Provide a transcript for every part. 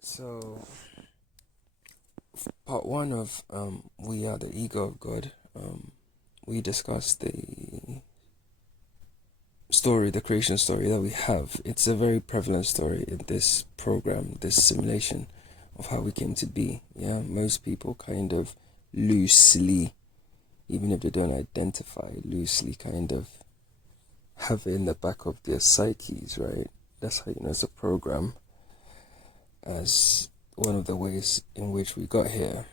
So, part one of We Are the Ego of God, we discussed the creation story that we have. It's a very prevalent story in this program, this simulation of how we came to be. Yeah, most people kind of loosely, even if they don't identify, loosely kind of have it in the back of their psyches, right? That's how you know it's a program, as one of the ways in which we got here.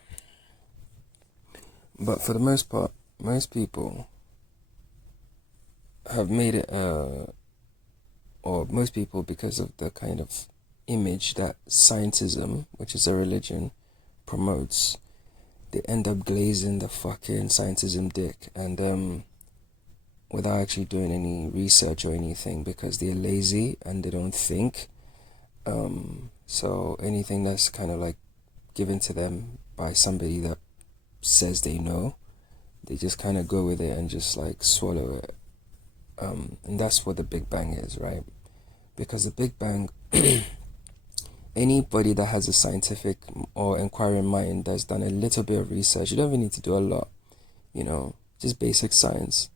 But for the most part, most people have made it, or most people, because of the kind of image that scientism, which is a religion, promotes, they end up glazing the fucking scientism dick, and without actually doing any research or anything, because they're lazy and they don't think. So anything that's kind of like given to them by somebody that says they know, they just kind of go with it and just like swallow it. And that's what the Big Bang is, right? Because the Big Bang, anybody that has a scientific or inquiring mind that's done a little bit of research, you don't even need to do a lot, just basic science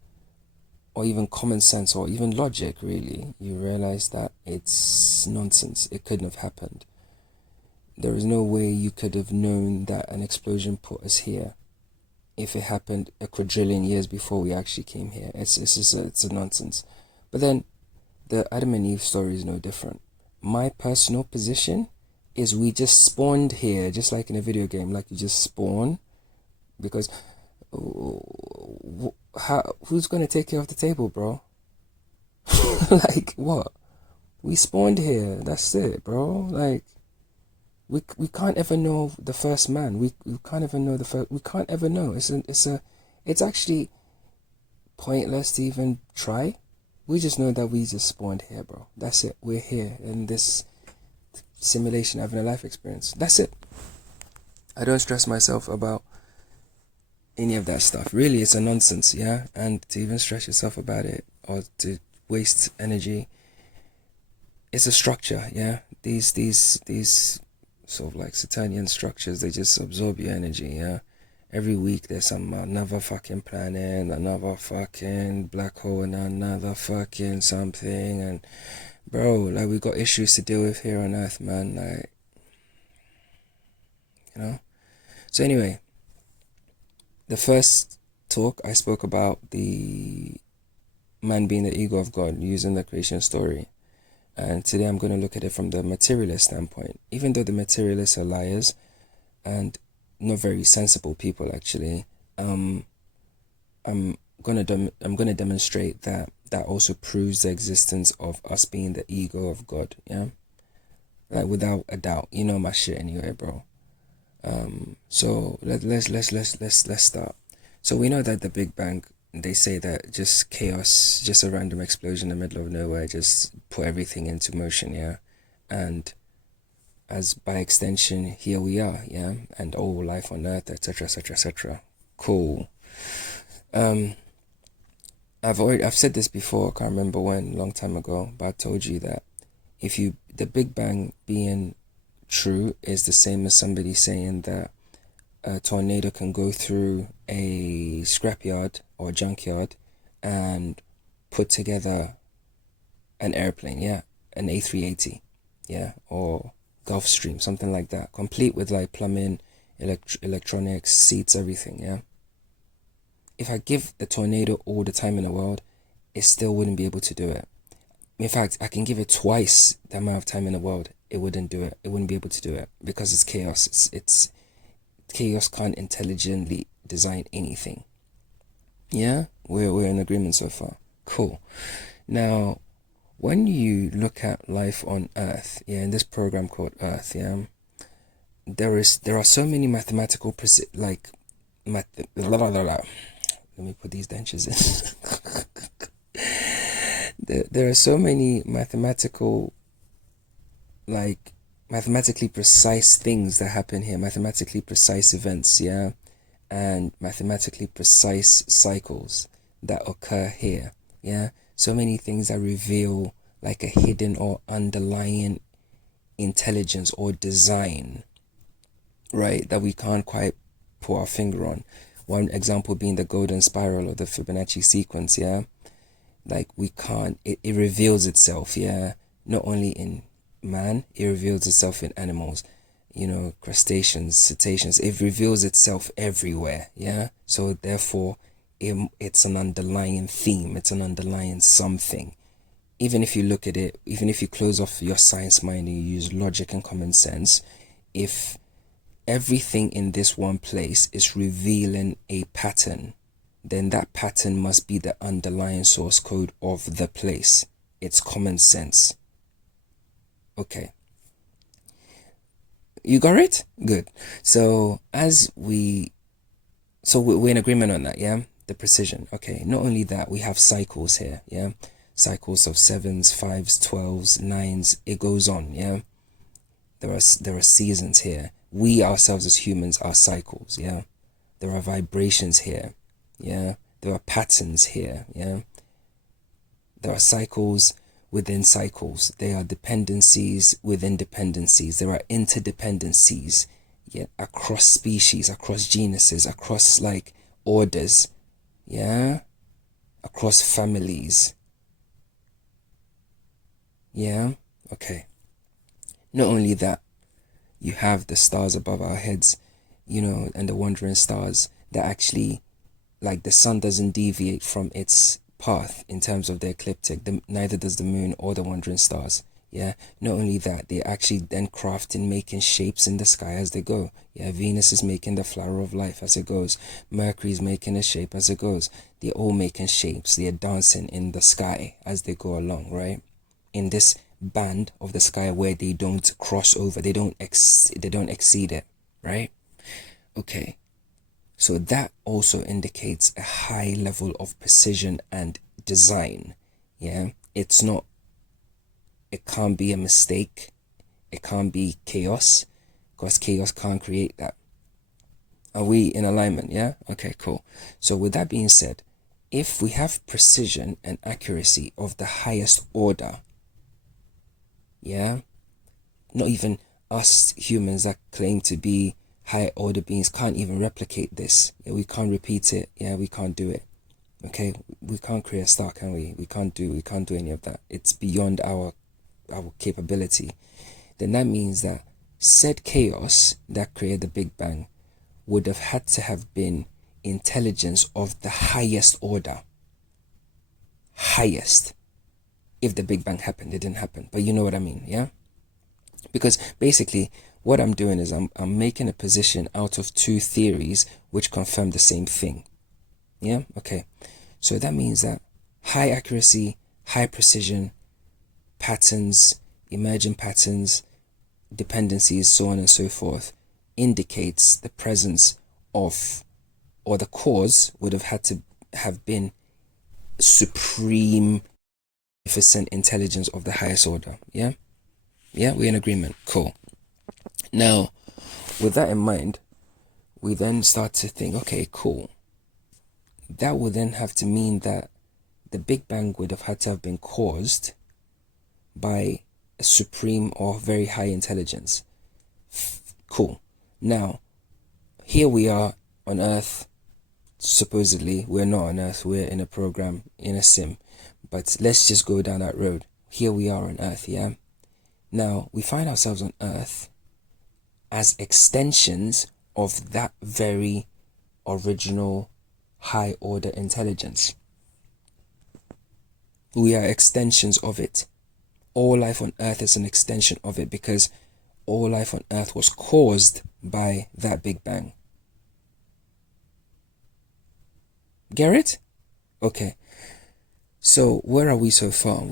or even common sense or even logic, really, you realize that it's nonsense. It couldn't have happened. There is no way you could have known that an explosion put us here if it happened a quadrillion years before we actually came here. It's a nonsense. But then the Adam and Eve story is no different. My personal position is we just spawned here, just like in a video game, like you just spawn, because who's gonna take care of the table, bro? Like what? We spawned here. That's it, bro. Like we can't ever know the first man. We can't ever know the first. We can't ever know. It's actually pointless to even try. We just know that we just spawned here, bro. That's it. We're here in this simulation, having a life experience. That's it. I don't stress myself about any of that stuff. Really, it's a nonsense, yeah? And to even stress yourself about it or to waste energy, it's a structure, yeah? These sort of like Saturnian structures, they just absorb your energy, yeah? Every week there's another fucking planet, another fucking black hole, and another fucking something, and bro, like we got issues to deal with here on Earth, man, like, you know? So anyway, the first talk I spoke about the man being the ego of God using the creation story. And today I'm going to look at it from the materialist standpoint. Even though the materialists are liars and not very sensible people, actually, I'm gonna demonstrate that also proves the existence of us being the ego of God. Yeah, like without a doubt. You know my shit anyway, bro. So let's start. So we know that the Big Bang, they say that just chaos, just a random explosion in the middle of nowhere, just put everything into motion, yeah? And as by extension, here we are, yeah? And all life on Earth, etc., etc., etc. Cool. I've said this before, I can't remember when, a long time ago, but I told you that the Big Bang being true is the same as somebody saying that a tornado can go through a scrapyard or a junkyard and put together an airplane, yeah, an A380, yeah, or Gulfstream, something like that, complete with like plumbing, electronics, seats, everything, yeah. If I give the tornado all the time in the world, it still wouldn't be able to do it. In fact, I can give it twice the amount of time in the world, it wouldn't do it. It wouldn't be able to do it because it's chaos. It's chaos can't intelligently design anything. Yeah, we're in agreement so far. Cool. Now, when you look at life on Earth, yeah, in this program called Earth, yeah, there are so many mathematical let me put these dentures in. There are so many mathematically precise things that happen here, mathematically precise events, yeah, and mathematically precise cycles that occur here, yeah. So many things that reveal like a hidden or underlying intelligence or design, right, that we can't quite put our finger on. One example being the golden spiral or the Fibonacci sequence, yeah? Like we can't, it reveals itself, yeah? Not only in man, it reveals itself in animals, crustaceans, cetaceans. It reveals itself everywhere, yeah? So therefore, it's an underlying theme, it's an underlying something. Even if you look at it, even if you close off your science mind and you use logic and common sense, if everything in this one place is revealing a pattern, then that pattern must be the underlying source code of the place. It's common sense. Okay. You got it? Good. So we're in agreement on that, yeah? The precision. Okay. Not only that, we have cycles here, yeah? Cycles of 7s, 5s, 12s, 9s. It goes on, yeah? There are seasons here. We ourselves as humans are cycles, yeah? There are vibrations here, yeah? There are patterns here, yeah? There are cycles within cycles. There are dependencies within dependencies. There are interdependencies, yeah, across species, across genuses, across like orders, yeah, across families, yeah. Okay. Not only that, you have the stars above our heads, and the wandering stars that actually, like, the sun doesn't deviate from its path in terms of the ecliptic, neither does the moon or the wandering stars, yeah. Not only that, they're actually then crafting, making shapes in the sky as they go, yeah. Venus is making the flower of life as it goes. Mercury is making a shape as it goes. They're all making shapes. They're dancing in the sky as they go along, right? In this band of the sky where they don't cross over, they don't exceed it, right? Okay. So that also indicates a high level of precision and design. Yeah, it can't be a mistake. It can't be chaos, because chaos can't create that. Are we in alignment? Yeah? Okay, cool. So with that being said, if we have precision and accuracy of the highest order, yeah, not even us humans that claim to be higher order beings can't even replicate this. Yeah, we can't repeat it. Yeah, we can't do it. Okay, we can't create a star, can we? We can't do any of that. It's beyond our capability. Then that means that said chaos that created the Big Bang would have had to have been intelligence of the highest order. Highest. If the Big Bang happened, it didn't happen. But you know what I mean, yeah? Because basically, what I'm doing is I'm making a position out of two theories which confirm the same thing. Yeah? Okay. So that means that high accuracy, high precision, patterns, emergent patterns, dependencies, so on and so forth, indicates the presence of, or the cause would have had to have been supreme, magnificent intelligence of the highest order. Yeah? Yeah, we're in agreement. Cool. Now, with that in mind, we then start to think, okay, cool. That would then have to mean that the Big Bang would have had to have been caused by a supreme or very high intelligence. Cool. Now, here we are on Earth. Supposedly, we're not on Earth. We're in a program, in a sim. But let's just go down that road. Here we are on Earth, yeah? Now, we find ourselves on Earth as extensions of that very original high order intelligence. We are extensions of it. All life on Earth is an extension of it, because all life on Earth was caused by that Big Bang. Get it? Okay. So where are we so far?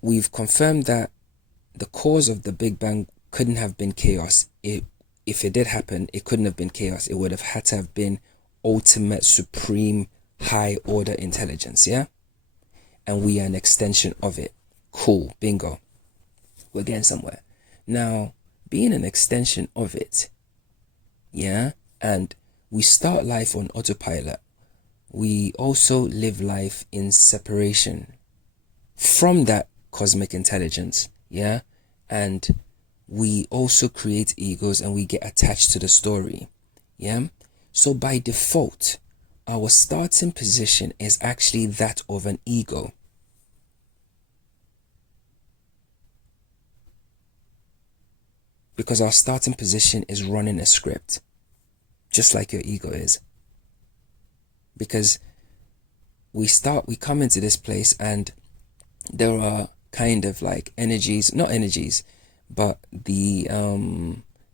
We've confirmed that the cause of the Big Bang couldn't have been chaos. If it did happen, it couldn't have been chaos. It would have had to have been ultimate, supreme, high order intelligence, yeah? And we are an extension of it. Cool, bingo. We're getting somewhere. Now, being an extension of it, yeah, and we start life on autopilot, we also live life in separation from that cosmic intelligence, yeah? and we also create egos and we get attached to the story. Yeah. So by default, our starting position is actually that of an ego. Because our starting position is running a script, just like your ego is. Because we come into this place and there are kind of like energies, not energies, but the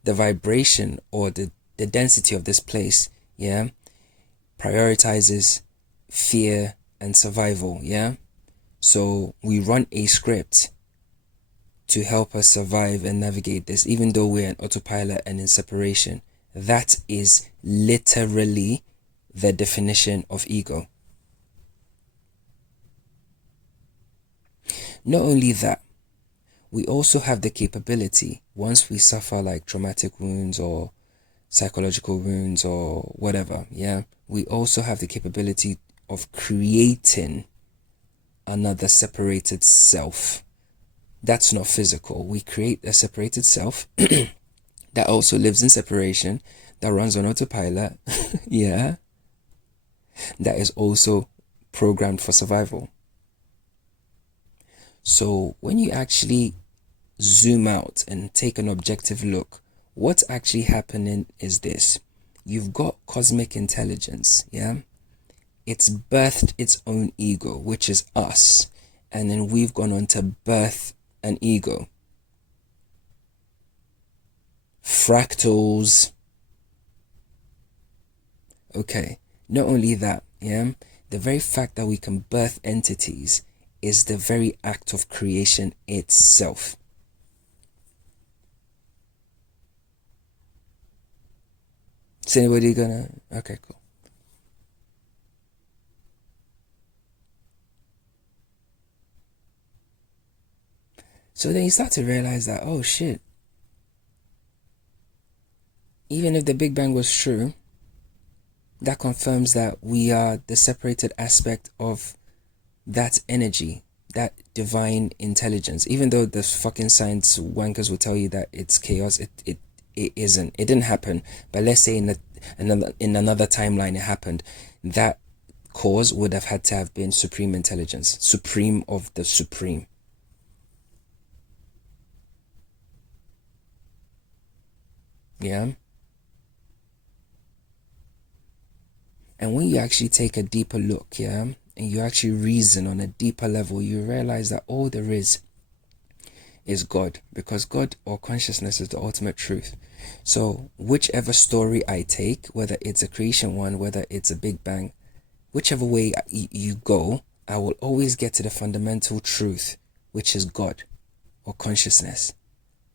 vibration or the density of this place, yeah, prioritizes fear and survival, yeah. So we run a script to help us survive and navigate this, even though we're in autopilot and in separation. That is literally the definition of ego. Not only that, we also have the capability, once we suffer like traumatic wounds or psychological wounds or whatever, yeah, we also have the capability of creating another separated self. That's not physical. We create a separated self that also lives in separation, that runs on autopilot, yeah, that is also programmed for survival. So when you actually zoom out and take an objective look, what's actually happening is this. You've got cosmic intelligence, yeah? It's birthed its own ego, which is us. And then we've gone on to birth an ego. Fractals. Okay, not only that, yeah? The very fact that we can birth entities is the very act of creation itself. Is anybody gonna? Okay, cool. So then you start to realize that, oh shit, even if the Big Bang was true, that confirms that we are the separated aspect of that energy, that divine intelligence. Even though the fucking science wankers will tell you that it's chaos, it isn't. It didn't happen. But let's say in another timeline it happened. That cause would have had to have been supreme intelligence, supreme of the supreme. Yeah. And when you actually take a deeper look, yeah, and you actually reason on a deeper level, you realize that all there is God, because God or consciousness is the ultimate truth. So whichever story I take, whether it's a creation one, whether it's a Big Bang, whichever way you go, I will always get to the fundamental truth, which is God or consciousness.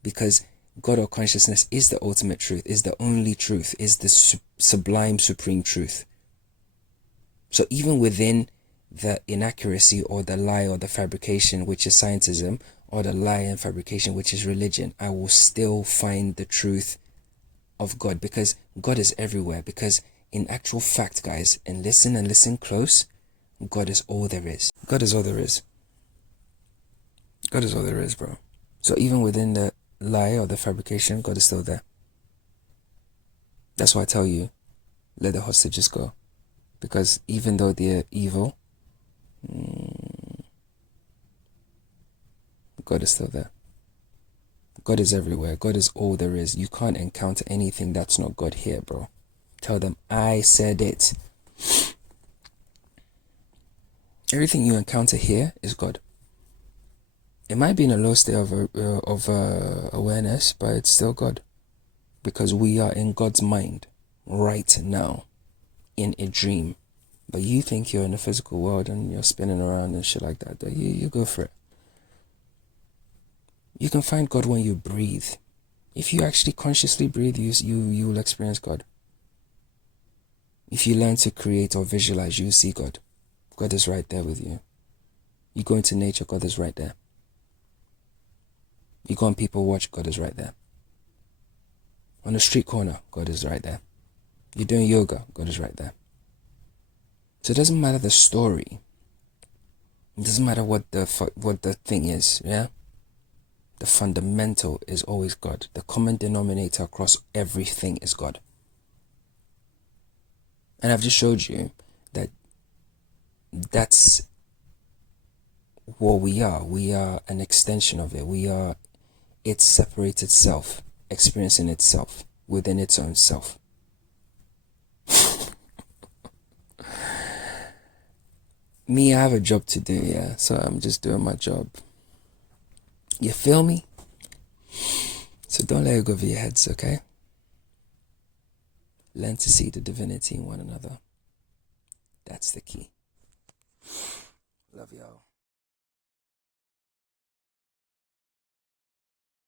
Because God or consciousness is the ultimate truth, is the only truth, is the sublime supreme truth. So even within the inaccuracy or the lie or the fabrication, which is scientism, or the lie and fabrication, which is religion, I will still find the truth of God, because God is everywhere. Because in actual fact, guys, and listen close, God is all there is. God is all there is. God is all there is, bro. So even within the lie or the fabrication, God is still there. That's why I tell you, let the hostages go. Because even though they're evil, God is still there. God is everywhere. God is all there is. You can't encounter anything that's not God here, bro. Tell them, I said it. Everything you encounter here is God. It might be in a low state of awareness, but it's still God. Because we are in God's mind right now, in a dream. But you think you're in the physical world and you're spinning around and shit like that. You go for it. You can find God when you breathe. If you actually consciously breathe, you will experience God. If you learn to create or visualize, you see God. God is right there with you. You go into nature, God is right there. You go on People Watch, God is right there. On the street corner, God is right there. You're doing yoga, God is right there. So it doesn't matter the story. It doesn't matter what the thing is, yeah? The fundamental is always God. The common denominator across everything is God. And I've just showed you that that's what we are. We are an extension of it. We are its separated self, experiencing itself within its own self. Me, I have a job to do, yeah, so I'm just doing my job. You feel me? So don't let it go over your heads, okay? Learn to see the divinity in one another. That's the key. Love y'all.